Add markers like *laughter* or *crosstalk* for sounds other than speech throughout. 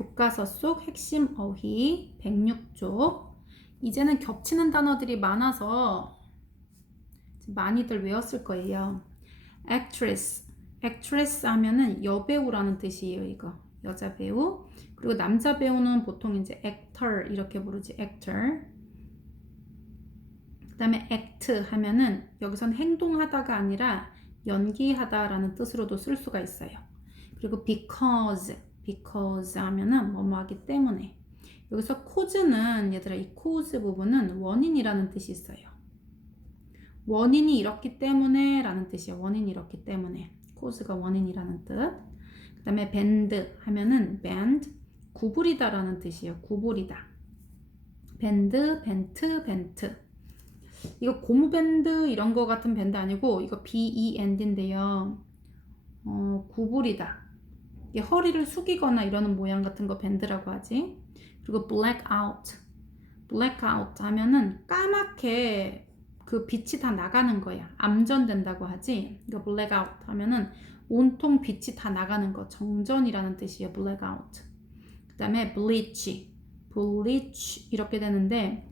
교과서 속 핵심 어휘 106쪽. 이제는 겹치는 단어들이 많아서 많이들 외웠을 거예요. actress. actress 하면은 여배우라는 뜻이에요, 이거. 여자 배우. 그리고 남자 배우는 보통 이제 actor 이렇게 부르지, actor. 그 다음에 act 하면은 여기선 행동하다가 아니라 연기하다라는 뜻으로도 쓸 수가 있어요. 그리고 because, because 하면은 뭐뭐 하기 때문에. 여기서 caus는 얘들아 이 cause 부분은 원인이라는 뜻이 있어요. 원인이 이렇기 때문에 라는 뜻이에요. 원인이 이렇기 때문에. cause가 원인이라는 뜻. 그 다음에 bend 하면은 bend, 구부리다 라는 뜻이에요. 구부리다. bend, bent, bent. 이거 고무밴드 이런 거 같은 밴드 아니고 이거 B-E-Nd인데요. 어, 구부리다. 허리를 숙이거나 이러는 모양 같은 거 밴드라고 하지. 그리고 blackout. blackout 하면은 까맣게 그 빛이 다 나가는 거야. 암전된다고 하지. 이거 blackout 하면은 온통 빛이 다 나가는 거. 정전이라는 뜻이에요. blackout. 그 다음에 bleach. bleach 이렇게 되는데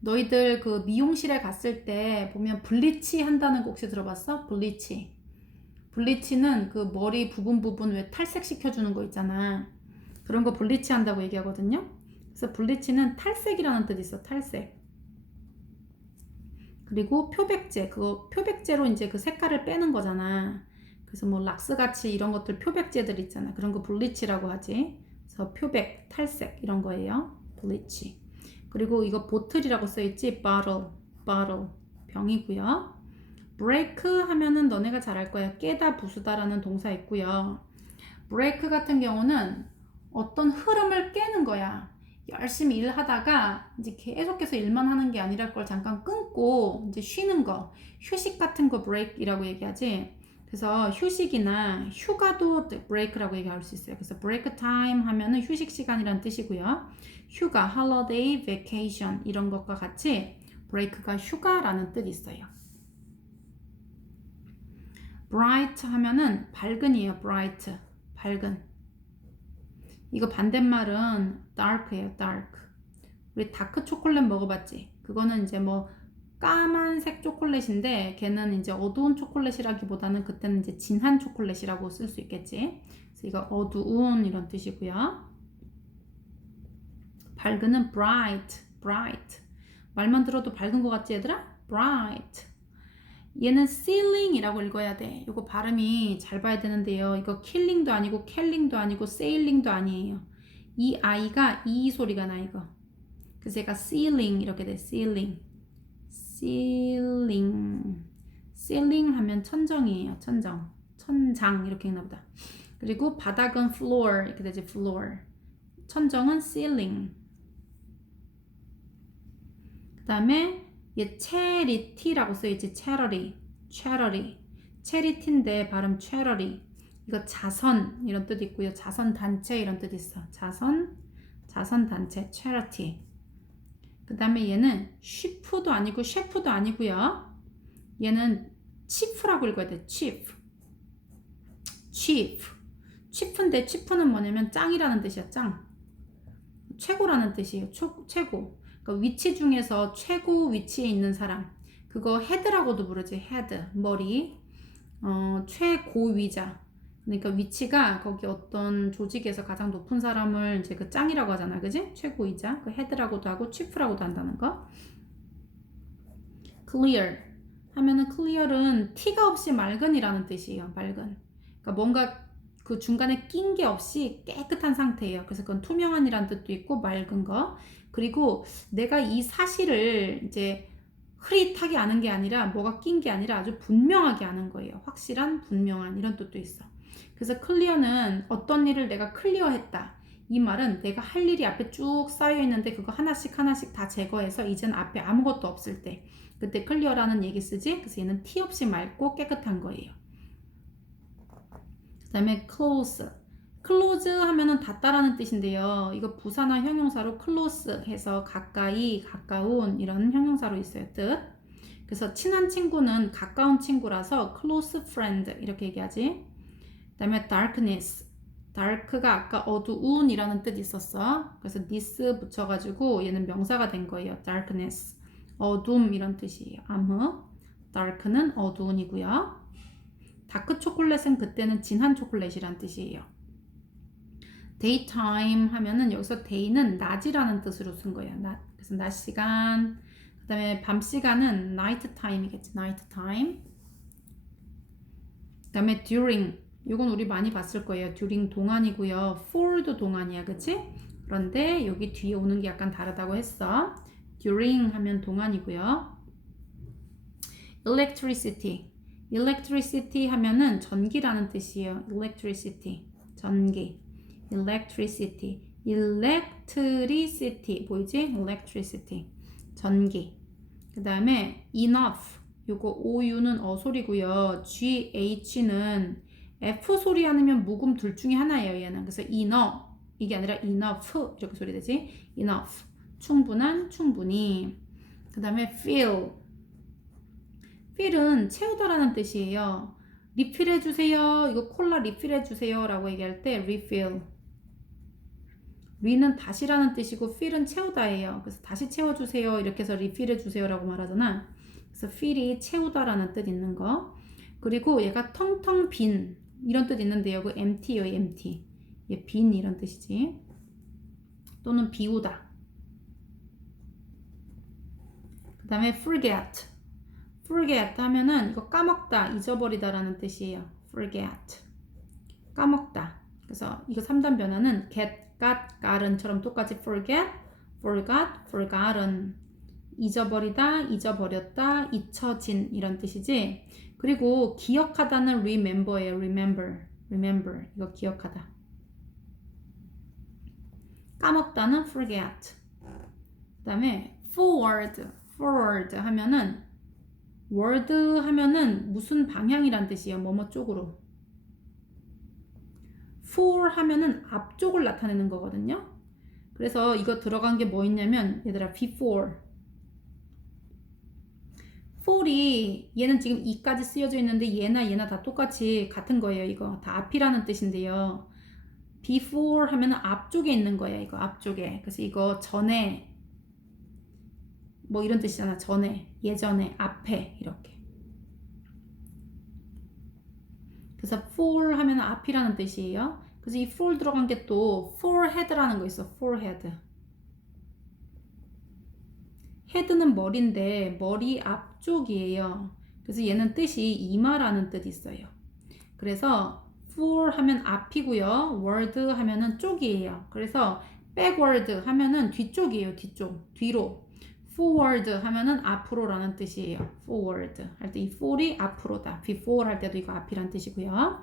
너희들 그 미용실에 갔을 때 보면 블리치 한다는 거 혹시 들어봤어? 블리치. 블리치는 그 머리 부분 부분 왜 탈색 시켜주는 거 있잖아. 그런 거 블리치 한다고 얘기하거든요. 그래서 블리치는 탈색이라는 뜻이 있어. 탈색. 그리고 표백제. 그거 표백제로 이제 그 색깔을 빼는 거잖아. 그래서 뭐 락스 같이 이런 것들 표백제들 있잖아. 그런 거 블리치라고 하지. 그래서 표백, 탈색 이런 거예요. 블리치. 그리고 이거 보틀이라고 써있지 bottle, bottle 병이고요. Break 하면은 너네가 잘 알 거야. 깨다, 부수다라는 동사 있고요. break 같은 경우는 어떤 흐름을 깨는 거야. 열심히 일하다가 이제 계속해서 일만 하는 게 아니라 그걸 잠깐 끊고 이제 쉬는 거. 휴식 같은 거 break이라고 얘기하지. 그래서 휴식이나 휴가도 break라고 얘기할 수 있어요. 그래서 break time 하면은 휴식 시간이란 뜻이고요. 휴가, holiday, vacation 이런 것과 같이 break가 휴가라는 뜻이 있어요. Bright 하면은 밝은이에요. bright, 밝은. 이거 반대말은 dark예요. dark. 우리 다크 초콜릿 먹어봤지? 그거는 이제 뭐 까만색 초콜릿인데 걔는 이제 어두운 초콜릿이라기보다는 그때는 이제 진한 초콜릿이라고 쓸 수 있겠지. 그래서 이거 어두운 이런 뜻이고요. 밝은은 bright, bright. 말만 들어도 밝은 것 같지 얘들아? bright. 얘는 ceiling이라고 읽어야 돼. 이거 발음이 잘 봐야 되는데요. 이거 killing도 아니고 kelling도 아니고 sailing도 아니에요. 이 아이가 이 소리가 나 이거. 그래서 얘가 ceiling 이렇게 돼. ceiling. ceiling. ceiling 하면 천정이에요. 천정. 천장 이렇게 읽나 보다. 그리고 바닥은 floor 이렇게 되지. floor. 천정은 ceiling. 그 다음에 얘 charity라고 써있지. charity. charity. charity인데 발음 charity. 이거 자선 이런 뜻 있고요. 자선 단체 이런 뜻 있어. 자선 자선 단체 charity. 그 다음에 얘는 쉬프도 아니고 셰프도 아니고요. 얘는 치프라고 읽어야 돼. chief. chief. chief인데 chief는 뭐냐면 짱이라는 뜻이야. 짱. 최고라는 뜻이에요. 초, 최고. 그러니까 위치 중에서 최고 위치에 있는 사람. 그거 헤드라고도 부르지. 헤드. 머리. 어, 최고위자. 그러니까 위치가 거기 어떤 조직에서 가장 높은 사람을 이제 그 짱이라고 하잖아. 그지? 최고이자. 그 헤드라고도 하고 치프라고도 한다는 거. clear 하면은 clear은 티가 없이 맑은이라는 뜻이에요. 맑은. 그러니까 뭔가 그 중간에 낀 게 없이 깨끗한 상태예요. 그래서 그건 투명한이라는 뜻도 있고 맑은 거. 그리고 내가 이 사실을 이제 흐릿하게 아는 게 아니라 뭐가 낀 게 아니라 아주 분명하게 아는 거예요. 확실한, 분명한 이런 뜻도 있어. 그래서 클리어는 어떤 일을 내가 클리어했다. 이 말은 내가 할 일이 앞에 쭉 쌓여 있는데 그거 하나씩 하나씩 다 제거해서 이젠 앞에 아무것도 없을 때 그때 클리어라는 얘기 쓰지. 그래서 얘는 티 없이 맑고 깨끗한 거예요. 그 다음에 close. Close 하면은 닿다라는 뜻인데요. 이거 부사나 형용사로 close 해서 가까이, 가까운 이런 형용사로 있어요. 뜻. 그래서 친한 친구는 가까운 친구라서 close friend 이렇게 얘기하지. 그 다음에 darkness. dark가 아까 어두운이라는 뜻이 있었어. 그래서 this 붙여 가지고 얘는 명사가 된 거예요. darkness. 어둠 이런 뜻이에요. 암흑. dark는 어두운이고요. 다크 초콜릿은 그때는 진한 초콜릿이란 뜻이에요. Daytime 하면은 여기서 day는 낮이라는 뜻으로 쓴 거예요. 낮. 그래서 낮 시간. 그 다음에 밤 시간은 night time이겠지. night time. 그 다음에 during. 이건 우리 많이 봤을 거예요. during 동안이고요. for도 동안이야. 그치? 그런데 여기 뒤에 오는 게 약간 다르다고 했어. during 하면 동안이고요. electricity. electricity 하면은 전기라는 뜻이에요. electricity. 전기. Electricity. electricity. 보이지? electricity. 전기. 그 다음에 enough. 요거 OU는 어 소리고요. GH는 F 소리 않으면 묵음 둘 중에 하나예요. 얘는. 그래서 enough. 이게 아니라 enough. 이렇게 소리 되지? enough. 충분한, 충분히. 그 다음에 fill. fill은 채우다라는 뜻이에요. 리필해 주세요. 이거 콜라 리필해 주세요라고 얘기할 때 refill. Re는 다시라는 뜻이고 fill은 채우다예요. 그래서 다시 채워 주세요. 이렇게 해서 리필해 주세요라고 말하잖아. 그래서 fill이 채우다라는 뜻 있는 거. 그리고 얘가 텅텅 빈 이런 뜻 있는데요. 그 empty예요, empty. 얘 빈 이런 뜻이지. 또는 비우다. 그 다음에 forget. forget 하면은 이거 까먹다, 잊어버리다라는 뜻이에요. forget. 까먹다. 그래서 이거 3단 변화는 get, got, gotten처럼 똑같이 forget, forgot, forgotten. 잊어버리다, 잊어버렸다, 잊혀진 이런 뜻이지. 그리고 기억하다는 remember예요. remember. remember. 이거 기억하다. 까먹다는 forget. 그다음에 forward. forward 하면은 word 하면은 무슨 방향이란 뜻이에요. 뭐뭐 쪽으로. For 하면은 앞쪽을 나타내는 거거든요. 그래서 이거 들어간 게 뭐 있냐면 얘들아 before for이 얘는 지금 이까지 쓰여져 있는데 얘나 얘나 다 똑같이 같은 거예요. 이거 다 앞이라는 뜻인데요. before 하면은 앞쪽에 있는 거예요. 이거 앞쪽에. 그래서 이거 전에 뭐 이런 뜻이잖아. 전에, 예전에, 앞에 이렇게. 그래서 for 하면 앞이라는 뜻이에요. 그래서 이 for 들어간 게 또 forehead라는 거 있어. forehead. 헤드는 머리인데 머리 앞쪽이에요. 그래서 얘는 뜻이 이마라는 뜻이 있어요. 그래서 for 하면 앞이고요. word 하면은 쪽이에요. 그래서 backward 하면은 뒤쪽이에요. 뒤쪽. 뒤로. forward 하면은 앞으로라는 뜻이에요. forward 할 때 이 for이 앞으로다. before 할 때도 이거 앞이란 뜻이고요.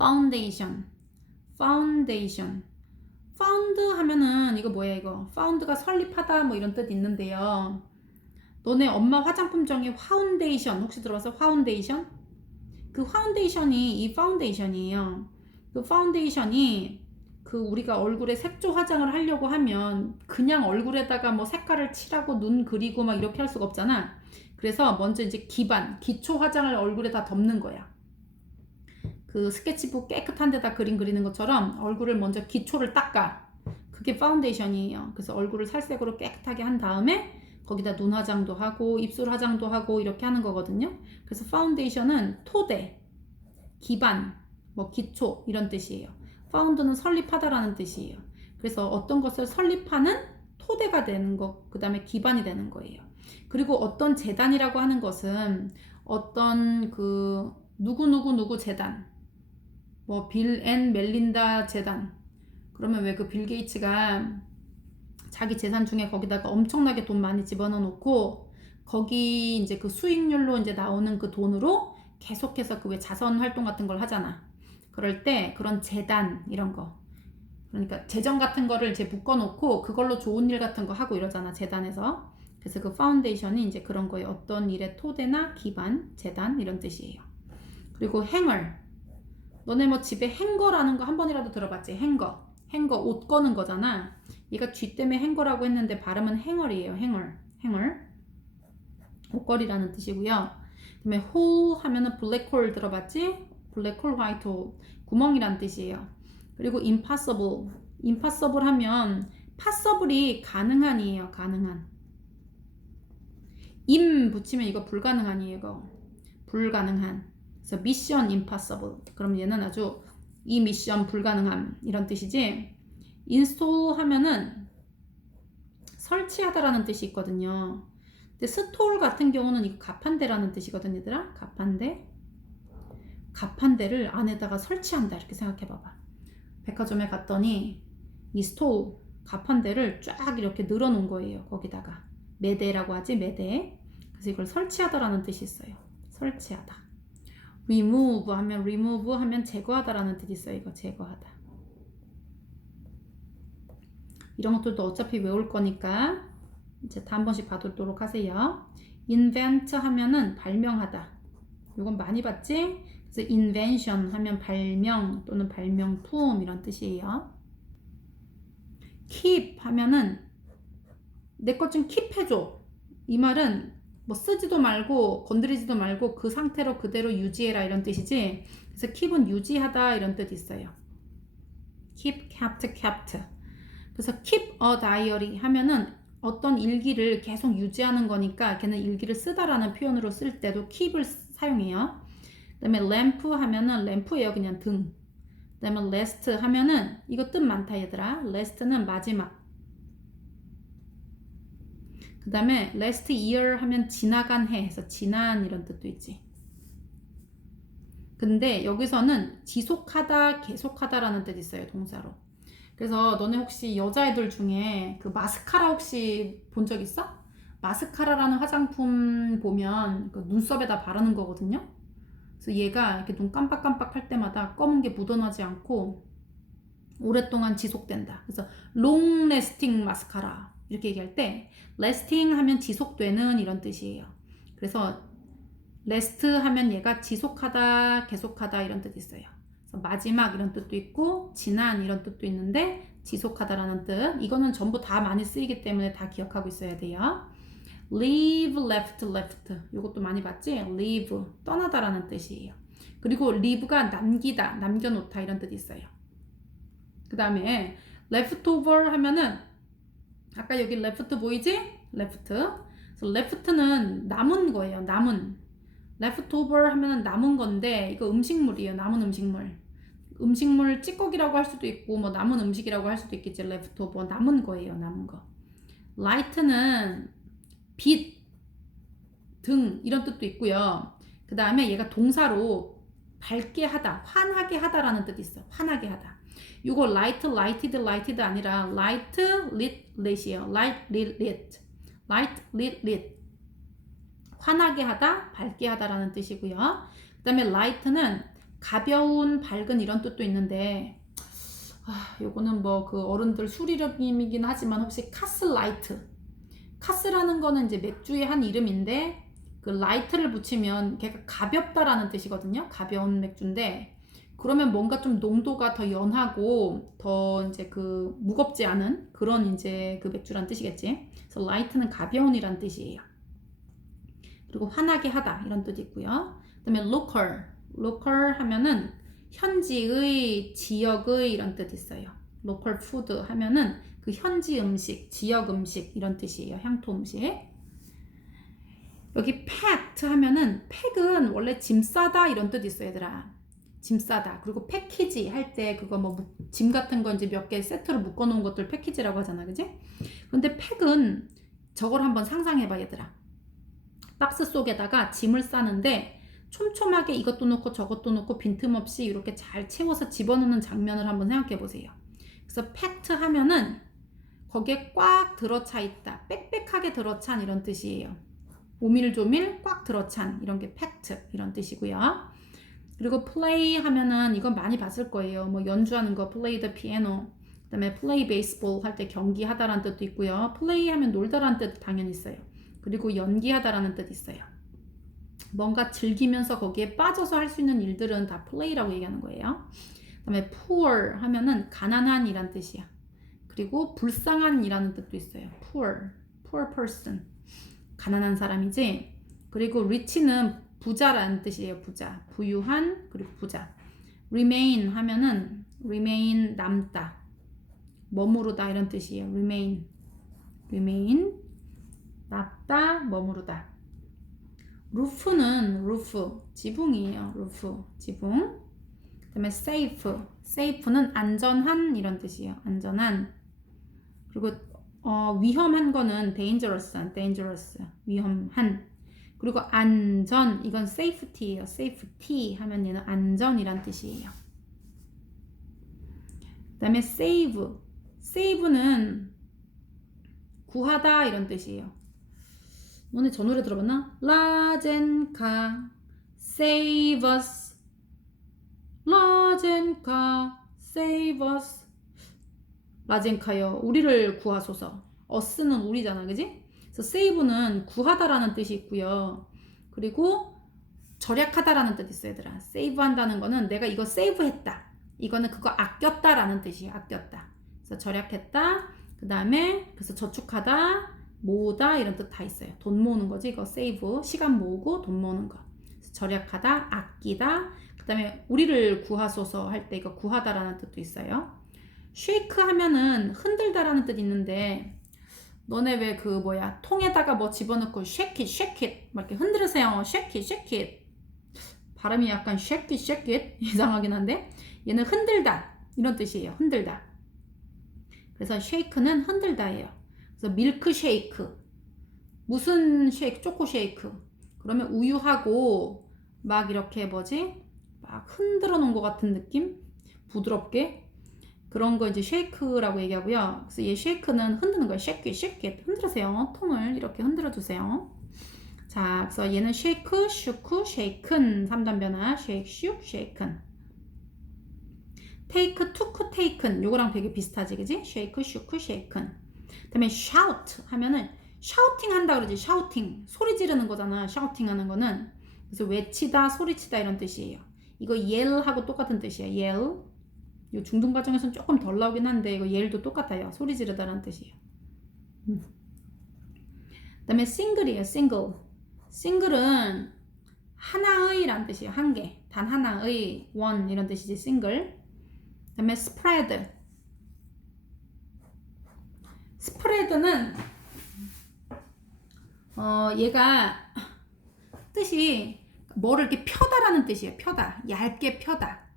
Foundation. foundation. found 하면은 이거 뭐야 이거? found가 설립하다 뭐 이런 뜻 있는데요. 너네 엄마 화장품정에 파운데이션 혹시 들어봤어? 파운데이션? 그 파운데이션이 이 파운데이션이에요. 그 파운데이션이 그 우리가 얼굴에 색조 화장을 하려고 하면 그냥 얼굴에다가 뭐 색깔을 칠하고 눈 그리고 막 이렇게 할 수가 없잖아. 그래서 먼저 이제 기반, 기초 화장을 얼굴에 다 덮는 거야. 그 스케치북 깨끗한 데다 그림 그리는 것처럼 얼굴을 먼저 기초를 닦아. 그게 파운데이션이에요. 그래서 얼굴을 살색으로 깨끗하게 한 다음에 거기다 눈 화장도 하고 입술 화장도 하고 이렇게 하는 거거든요. 그래서 파운데이션은 토대, 기반, 뭐 기초 이런 뜻이에요. 파운드는 설립하다라는 뜻이에요. 그래서 어떤 것을 설립하는 토대가 되는 것, 그 다음에 기반이 되는 거예요. 그리고 어떤 재단이라고 하는 것은 어떤 그 누구누구누구 재단, 뭐 빌 앤 멜린다 재단, 그러면 왜 그 빌 게이츠가 자기 재산 중에 거기다가 엄청나게 돈 많이 집어넣어 놓고 거기 이제 그 수익률로 이제 나오는 그 돈으로 계속해서 그 왜 자선 활동 같은 걸 하잖아. 그럴 때 그런 재단 이런 거. 그러니까 재정 같은 거를 이제 묶어놓고 그걸로 좋은 일 같은 거 하고 이러잖아 재단에서. 그래서 그 파운데이션이 이제 그런 거에 어떤 일의 토대나 기반 재단 이런 뜻이에요. 그리고 행얼 너네 뭐 집에 행거라는 거 한 번이라도 들어봤지 행거 행거 옷 거는 거잖아 얘가 쥐 때문에 행거라고 했는데 발음은 행얼이에요 행얼 행얼 옷걸이라는 뜻이고요 그다음에 홀 하면은 블랙홀 들어봤지 블랙홀, 화이트 홀 구멍이란 뜻이에요. 그리고 impossible, impossible 하면 possible이 가능한이에요. 가능한. im 붙이면 이거 불가능한이에요. 이거 불가능한. 그래서 mission impossible. 그럼 얘는 아주 이 미션 불가능함 이런 뜻이지. install 하면은 설치하다라는 뜻이 있거든요. 근데 스톨 같은 경우는 이거 가판대라는 뜻이거든 얘들아. 가판대. 가판대를 안에다가 설치한다 이렇게 생각해 봐봐. 백화점에 갔더니 이 스톨 가판대를 쫙 이렇게 늘어 놓은 거예요. 거기다가 매대라고 하지 매대. 그래서 이걸 설치하다라는 뜻이 있어요. 설치하다. Remove 하면 remove 하면 제거하다라는 뜻이 있어요. 이거 제거하다. 이런 것들도 어차피 외울 거니까 이제 다 한 번씩 봐두도록 하세요. invent 하면은 발명하다. 이건 많이 봤지? 그래서 invention 하면 발명 또는 발명품 이런 뜻이에요. keep 하면은 내 것좀 keep 해줘. 이 말은 뭐 쓰지도 말고 건드리지도 말고 그 상태로 그대로 유지해라 이런 뜻이지. 그래서 keep은 유지하다 이런 뜻 있어요. keep, kept, kept. 그래서 keep a diary 하면은 어떤 일기를 계속 유지하는 거니까 걔는 일기를 쓰다라는 표현으로 쓸 때도 keep을 사용해요. 그다음에 lamp 하면은 램프예요 그냥 등. 그다음에 last 하면은 이거 뜻 많다 얘들아. last는 마지막. 그 다음에 last year 하면 지나간 해 해서 지난 이런 뜻도 있지. 근데 여기서는 지속하다, 계속하다라는 뜻이 있어요 동사로. 그래서 너네 혹시 여자애들 중에 그 마스카라 혹시 본 적 있어? 마스카라라는 화장품 보면 그 눈썹에다 바르는 거거든요. 그래서 얘가 이렇게 눈 깜빡깜빡 할 때마다 검은 게 묻어나지 않고 오랫동안 지속된다. 그래서 long lasting 마스카라 이렇게 얘기할 때 lasting 하면 지속되는 이런 뜻이에요. 그래서 last 하면 얘가 지속하다, 계속하다 이런 뜻이 있어요. 마지막 이런 뜻도 있고 지난 이런 뜻도 있는데 지속하다라는 뜻 이거는 전부 다 많이 쓰이기 때문에 다 기억하고 있어야 돼요. leave, left, left 이것도 많이 봤지? leave 떠나다라는 뜻이에요. 그리고 leave가 남기다, 남겨놓다 이런 뜻이 있어요. 그 다음에 leftover 하면은 아까 여기 left 보이지? left. 그래서 left는 남은 거예요. 남은. leftover 하면은 남은 건데 이거 음식물이에요. 남은 음식물. 음식물 찌꺼기라고 할 수도 있고 뭐 남은 음식이라고 할 수도 있겠지. leftover 남은 거예요. 남은 거. light는 빛, 등 이런 뜻도 있고요. 그 다음에 얘가 동사로 밝게 하다, 환하게 하다라는 뜻이 있어. 환하게 하다. 이거 light, lighted, lighted 아니라 light, lit, lit이에요. light, lit, lit. light, lit, lit. 환하게 하다, 밝게 하다라는 뜻이고요. 그 다음에 light는 가벼운, 밝은 이런 뜻도 있는데 아, 요거는 뭐 그 어른들 수리력이긴 하지만 혹시 카슬라이트 카스라는 거는 이제 맥주의 한 이름인데 그 라이트를 붙이면 걔가 가볍다라는 뜻이거든요. 가벼운 맥주인데 그러면 뭔가 좀 농도가 더 연하고 더 이제 그 무겁지 않은 그런 이제 그 맥주란 뜻이겠지. 그래서 라이트는 가벼운이란 뜻이에요. 그리고 환하게 하다 이런 뜻이 있고요. 그다음에 local, local 하면은 현지의, 지역의 이런 뜻 있어요. local food 하면은 그 현지 음식, 지역 음식 이런 뜻이에요. 향토 음식. 여기 packed 하면은 팩은 원래 짐 싸다 이런 뜻 있어요, 얘들아. 짐 싸다. 그리고 패키지 할 때 그거 뭐 짐 같은 거 이제 몇 개 세트로 묶어 놓은 것들 패키지라고 하잖아. 그지? 근데 팩은 저걸 한번 상상해 봐, 얘들아. 박스 속에다가 짐을 싸는데 촘촘하게 이것도 넣고 저것도 넣고 빈틈없이 이렇게 잘 채워서 집어넣는 장면을 한번 생각해 보세요. 그래서 팩트 하면은 거기에 꽉 들어차 있다. 빽빽하게 들어찬 이런 뜻이에요. 오밀조밀 꽉 들어찬 이런 게 팩트 이런 뜻이고요. 그리고 play 하면은 이건 많이 봤을 거예요. 뭐 연주하는 거 play the piano. 그다음에 play baseball 할 때 경기하다라는 뜻도 있고요. play 하면 놀다라는 뜻 당연히 있어요. 그리고 연기하다라는 뜻 있어요. 뭔가 즐기면서 거기에 빠져서 할 수 있는 일들은 다 play라고 얘기하는 거예요. 그다음에 poor 하면은 가난한이란 뜻이야. 그리고 불쌍한이라는 뜻도 있어요. poor, poor person. 가난한 사람이지. 그리고 rich는 부자라는 뜻이에요. 부자. 부유한 그리고 부자. remain 하면은 remain 남다. 머무르다 이런 뜻이에요. remain. remain 남다 머무르다. roof는 roof 지붕이에요. roof 지붕. 그다음에 safe. safe는 안전한 이런 뜻이에요. 안전한. 그리고 어, 위험한 거는 dangerous, dangerous. 위험한. 그리고 안전 이건 safety예요. safety 하면 얘는 안전이란 뜻이에요. 그다음에 save. save는 구하다 이런 뜻이에요. 너네 저 노래 들어봤나? 라젠카 save us 라젠카 save us 라젠카여 우리를 구하소서 어스는 우리잖아 그지? 그래서 save는 구하다라는 뜻이 있고요. 그리고 절약하다라는 뜻이 있어 얘들아. save 한다는 거는 내가 이거 save 했다. 이거는 그거 아꼈다라는 뜻이에요 아꼈다. 그래서 절약했다. 그 다음에 그래서 저축하다 모으다 이런 뜻 다 있어요. 돈 모으는 거지 이거 save 시간 모으고 돈 모으는 거. 절약하다 아끼다. 그 다음에 우리를 구하소서 할 때 이거 구하다라는 뜻도 있어요. 쉐이크 하면은 흔들다라는 뜻 있는데 너네 왜 그 뭐야? 통에다가 뭐 집어넣고 쉐킷 쉐킷 막 이렇게 흔들으세요. 쉐킷 쉐킷. 발음이 약간 쉐킷 쉐킷 *laughs* 이상하긴 한데 얘는 흔들다. 이런 뜻이에요 흔들다. 그래서 쉐이크는 흔들다예요. 그래서 밀크 쉐이크. 무슨 쉐이크? 초코 쉐이크. 그러면 우유하고 막 이렇게 뭐지? 막 흔들어 놓은 것 같은 느낌? 부드럽게 그런 거 이제 쉐이크라고 얘기하고요. 그래서 얘 쉐이크는 흔드는 거예요. 쉐이크, 쉐이크. 흔들으세요. 통을 이렇게 흔들어 주세요. 자, 그래서 얘는 쉐이크, 슈크, 쉐이큰. 3단 변화. 쉐이크, 슈, 쉐이큰. 테이크, 투크, 테이큰. 요거랑 되게 비슷하지, 그지? 쉐이크, 슈크, 쉐이큰. 그다음에 shout 하면은 샤우팅 한다 그러지. 샤우팅. 소리 지르는 거잖아. 샤우팅 하는 거는. 그래서 외치다, 소리치다 이런 뜻이에요. 이거 yell하고 똑같은 뜻이에요. yell. 이 중등 과정에서는 조금 덜 나오긴 한데 이거 yell도 똑같아요. 소리 지르다라는 뜻이에요. 음. 그다음에 single이에요. single. single은 하나의란 뜻이에요. 한 개. 단 하나의 one 이런 뜻이지. single. 그다음에 spread. spread는 어 얘가 뜻이 뭐를 이렇게 펴다라는 뜻이에요. 펴다. 얇게 펴다.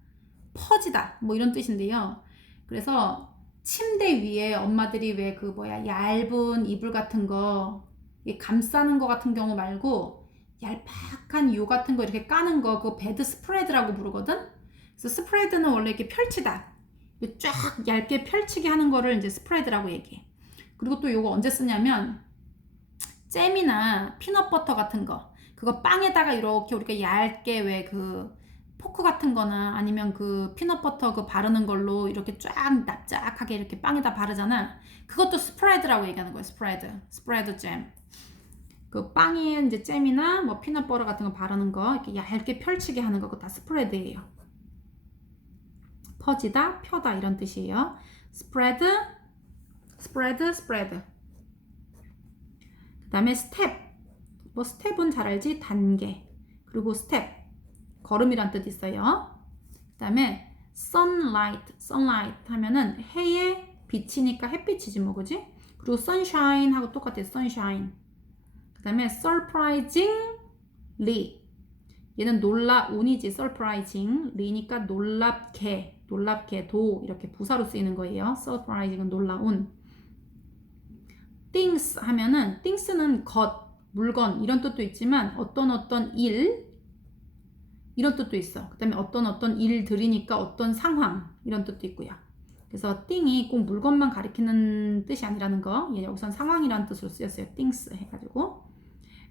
퍼지다. 뭐 이런 뜻인데요. 그래서 침대 위에 엄마들이 왜 그 뭐야 얇은 이불 같은 거 감싸는 거 같은 경우 말고 얄팍한 요 같은 거 이렇게 까는 거 그거 베드 스프레드라고 부르거든. 그래서 스프레드는 원래 이렇게 펼치다. 쫙 얇게 펼치게 하는 거를 이제 스프레드라고 얘기해. 그리고 또 요거 언제 쓰냐면 잼이나 피넛버터 같은 거 그거 빵에다가 이렇게 우리가 얇게 왜 그 포크 같은 거나 아니면 그 피넛버터 그 바르는 걸로 이렇게 쫙 납작하게 이렇게 빵에다 바르잖아. 그것도 스프레드라고 얘기하는 거예요. 스프레드. 스프레드 잼. 그 빵에 이제 잼이나 뭐 피넛버터 같은 거 바르는 거 이렇게 얇게 펼치게 하는 거 그거 다 스프레드예요. 퍼지다, 펴다 이런 뜻이에요. 스프레드, 스프레드, 스프레드. 그다음에 스텝. 뭐 스텝은 잘 알지? 단계. 그리고 스텝. 걸음이란 뜻 있어요. 그 다음에 sunlight. sunlight 하면은 해에 비치니까 햇빛이지 뭐 그지? 그리고 sunshine 하고 똑같아요. sunshine. 그 다음에 surprisingly. 얘는 놀라운이지 surprisingly니까 놀랍게, 놀랍게도 이렇게 부사로 쓰이는 거예요. surprising은 놀라운. things 하면은 things는 것, 물건 이런 뜻도 있지만 어떤 어떤 일 이런 뜻도 있어. 그 다음에 어떤 어떤 일들이니까 어떤 상황 이런 뜻도 있고요. 그래서 thing이 꼭 물건만 가리키는 뜻이 아니라는 거. 얘 여기선 상황이라는 뜻으로 쓰였어요. things 해가지고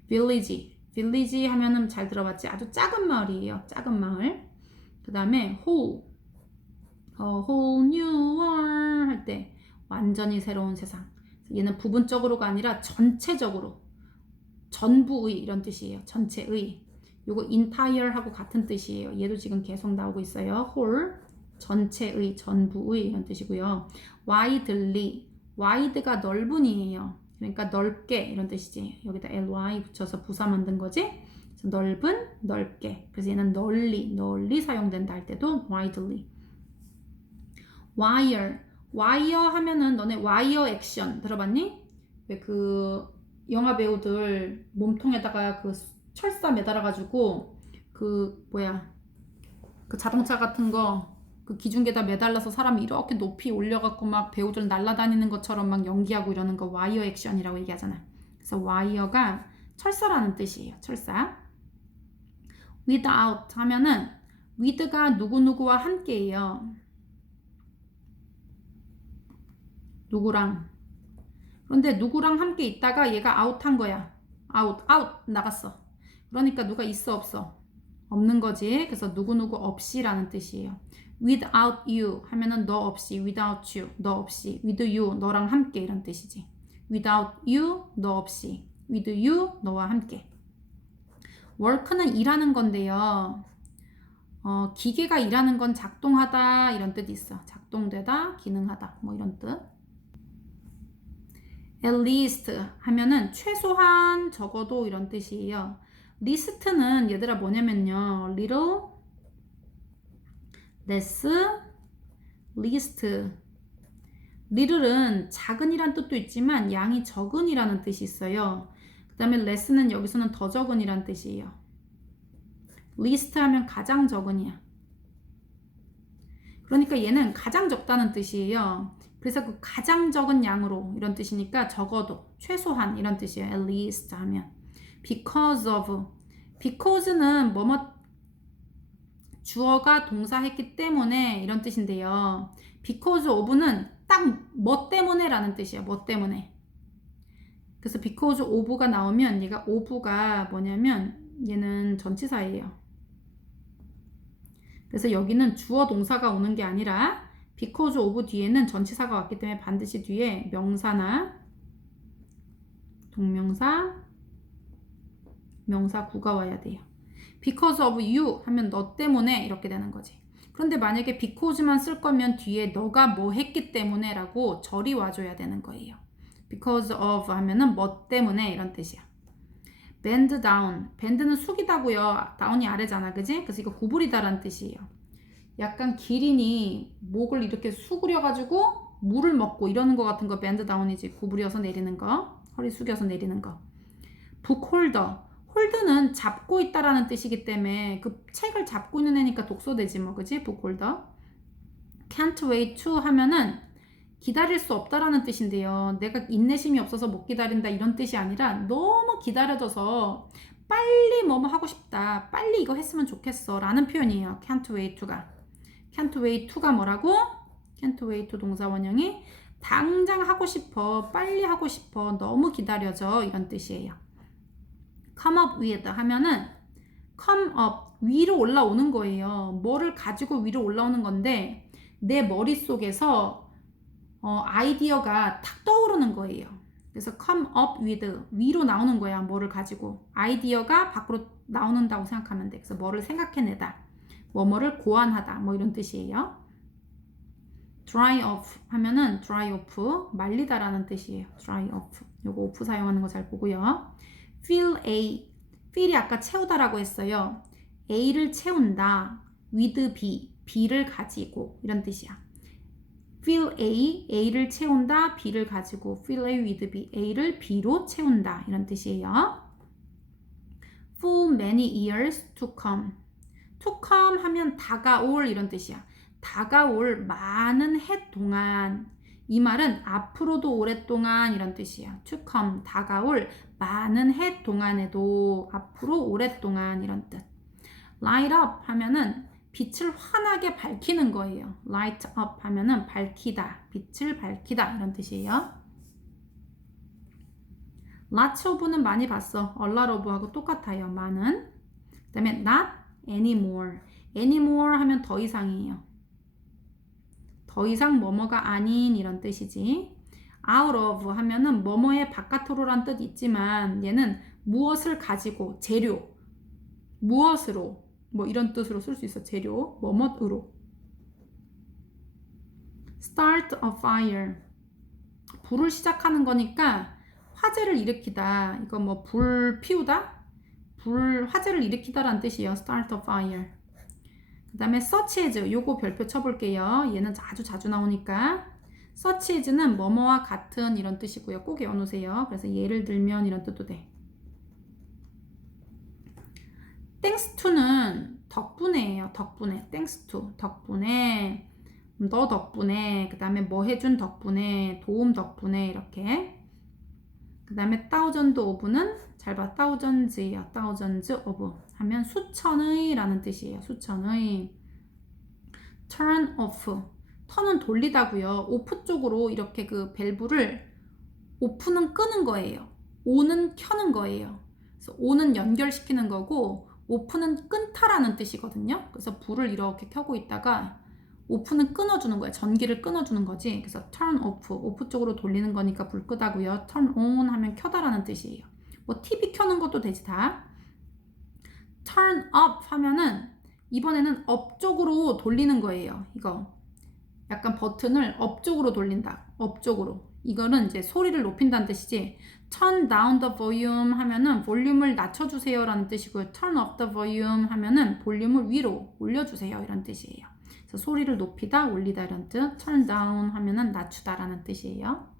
village, village 하면은 잘 들어봤지. 아주 작은 마을이에요. 작은 마을. 그 다음에 whole, 어, whole new world 할 때 완전히 새로운 세상. 얘는 부분적으로가 아니라 전체적으로 전부의 이런 뜻이에요. 전체의. 요거 entire하고 같은 뜻이에요. 얘도 지금 계속 나오고 있어요. whole 전체의 전부의 이런 뜻이고요. widely wide가 넓은이에요. 그러니까 넓게 이런 뜻이지. 여기다 ly 붙여서 부사 만든 거지. 넓은, 넓게. 그래서 얘는 널리, 널리 사용된다 할 때도 widely. wire, wire 하면은 너네 wire 액션 들어봤니? 왜 그 영화 배우들 몸통에다가 그 철사 매달아가지고 그 뭐야 그 자동차 같은 거 그 기중계에다 매달라서 사람이 이렇게 높이 올려갖고 막 배우들 날아다니는 것처럼 막 연기하고 이러는 거 와이어 액션이라고 얘기하잖아. 그래서 와이어가 철사라는 뜻이에요. 철사. without 하면은 with가 누구누구와 함께예요. 누구랑. 그런데 누구랑 함께 있다가 얘가 아웃한 거야. 아웃, 아웃 나갔어. 그러니까 누가 있어 없어? 없는 거지. 그래서 누구누구 없이라는 뜻이에요. without you 하면은 너 없이 without you 너 없이 with you 너랑 함께 이런 뜻이지. without you 너 없이 with you 너와 함께. work는 일하는 건데요. 어, 기계가 일하는 건 작동하다 이런 뜻이 있어. 작동되다, 기능하다 뭐 이런 뜻. at least 하면은 최소한 적어도 이런 뜻이에요. 리스트는 얘들아 뭐냐면요. little, less, least. little은 작은이란 뜻도 있지만 양이 적은이라는 뜻이 있어요. 그 다음에 less는 여기서는 더 적은이란 뜻이에요. least 하면 가장 적은이야. 그러니까 얘는 가장 적다는 뜻이에요. 그래서 그 가장 적은 양으로 이런 뜻이니까 적어도 최소한 이런 뜻이에요. at least 하면 because of because는 뭐뭐 주어가 동사했기 때문에 이런 뜻인데요. because of는 딱 뭐 때문에라는 뜻이에요. 뭐 때문에. 그래서 because of가 나오면 얘가 of가 뭐냐면 얘는 전치사예요. 그래서 여기는 주어 동사가 오는 게 아니라 because of 뒤에는 전치사가 왔기 때문에 반드시 뒤에 명사나 동명사, 명사 구가 와야 돼요. because of you 하면 너 때문에 이렇게 되는 거지. 그런데 만약에 because만 쓸 거면 뒤에 너가 뭐 했기 때문에 라고 절이 와줘야 되는 거예요. because of 하면은 뭐 때문에 이런 뜻이야. bend down. bend는 숙이다고요. down이 아래잖아. 그지? 그래서 이거 구부리다라는 뜻이에요. 약간 기린이 목을 이렇게 수그려가지고 물을 먹고 이러는 것 같은 거 밴드 다운이지 구부려서 내리는 거 허리 숙여서 내리는 거북 홀드는 잡고 있다라는 뜻이기 때문에 그 책을 잡고 있는 애니까 독서되지 뭐 그지 북홀더? Can't wait to 하면은 기다릴 수 없다라는 뜻인데요. 내가 인내심이 없어서 못 기다린다 이런 뜻이 아니라 너무 기다려져서 빨리 뭐뭐 하고 싶다 빨리 이거 했으면 좋겠어 라는 표현이에요. Can't wait to가. Can't wait to가 뭐라고? can't wait to 동사 원형이 당장 하고 싶어, 빨리 하고 싶어, 너무 기다려져 이런 뜻이에요. Come up with 하면은 come up 위로 올라오는 거예요. 뭐를 가지고 위로 올라오는 건데 내 머릿속에서 어, 아이디어가 탁 떠오르는 거예요. 그래서 come up with 위로 나오는 거야. 뭐를 가지고 아이디어가 밖으로 나오는다고 생각하면 돼. 그래서 뭐를 생각해내다. 뭐뭐를 고안하다 뭐 이런 뜻이에요. dry off 하면은 dry off 말리다라는 뜻이에요. dry off 요거 off 사용하는 거 잘 보고요. Fill A fill이 아까 채우다라고 했어요. A를 채운다 with B B를 가지고 이런 뜻이야. fill A A를 채운다 B를 가지고 fill A with B A를 B로 채운다 이런 뜻이에요. for many years to come to come 하면 다가올 이런 뜻이야. 다가올 많은 해 동안 이 말은 앞으로도 오랫동안 이런 뜻이야. come 다가올 많은 해 동안에도 앞으로 오랫동안 이런 뜻. light up 하면은 빛을 환하게 밝히는 거예요. light up 하면은 밝히다, 빛을 밝히다 이런 뜻이에요. lots of는 많이 봤어. a lot of하고 똑같아요. 많은. 그다음에 not anymore. anymore 하면 더 이상이에요. 더 이상 뭐뭐가 아닌 이런 뜻이지. out of 하면은 뭐뭐의 바깥으로란 뜻 있지만 얘는 무엇을 가지고 재료 무엇으로 뭐 이런 뜻으로 쓸 수 있어. 재료 뭐뭇으로 start a fire 불을 시작하는 거니까 화재를 일으키다. 이거 뭐 불 피우다? 불 화재를 일으키다라는 뜻이에요. start a fire. 그 다음에 such as 요거 별표 쳐볼게요. 얘는 아주 자주 나오니까 as는 뭐뭐와 같은 이런 뜻이고요. 꼭 외워놓으세요. 그래서 예를 들면 이런 뜻도 돼. thanks to는 덕분에예요. 덕분에 thanks to 덕분에 너 덕분에 그 다음에 뭐 해준 덕분에 도움 덕분에 이렇게 그 다음에 thousand of는 잘 봐, thousands예요. thousands of 하면 수천의 라는 뜻이에요. 수천의 turn off 턴은 돌리다고요. 오프 쪽으로 이렇게 그 밸브를 오프는 끄는 거예요. 온은 켜는 거예요. 그래서 온은 연결시키는 거고 오프는 끊다라는 뜻이거든요. 그래서 불을 이렇게 켜고 있다가 오프는 끊어주는 거예요. 전기를 끊어주는 거지. 그래서 turn off, 오프 쪽으로 돌리는 거니까 불 끄다고요. turn on 하면 켜다라는 뜻이에요. 뭐 TV 켜는 것도 되지 다. Turn up 하면은 이번에는 업 쪽으로 돌리는 거예요. 이거 약간 버튼을 업 쪽으로 돌린다. 업 쪽으로. 이거는 이제 소리를 높인다는 뜻이지. turn down the volume 하면은 볼륨을 낮춰주세요 라는 뜻이고요. turn up the volume 하면은 볼륨을 위로 올려주세요 이런 뜻이에요. 그래서 소리를 높이다, 올리다 이런 뜻. turn down 하면은 낮추다라는 뜻이에요.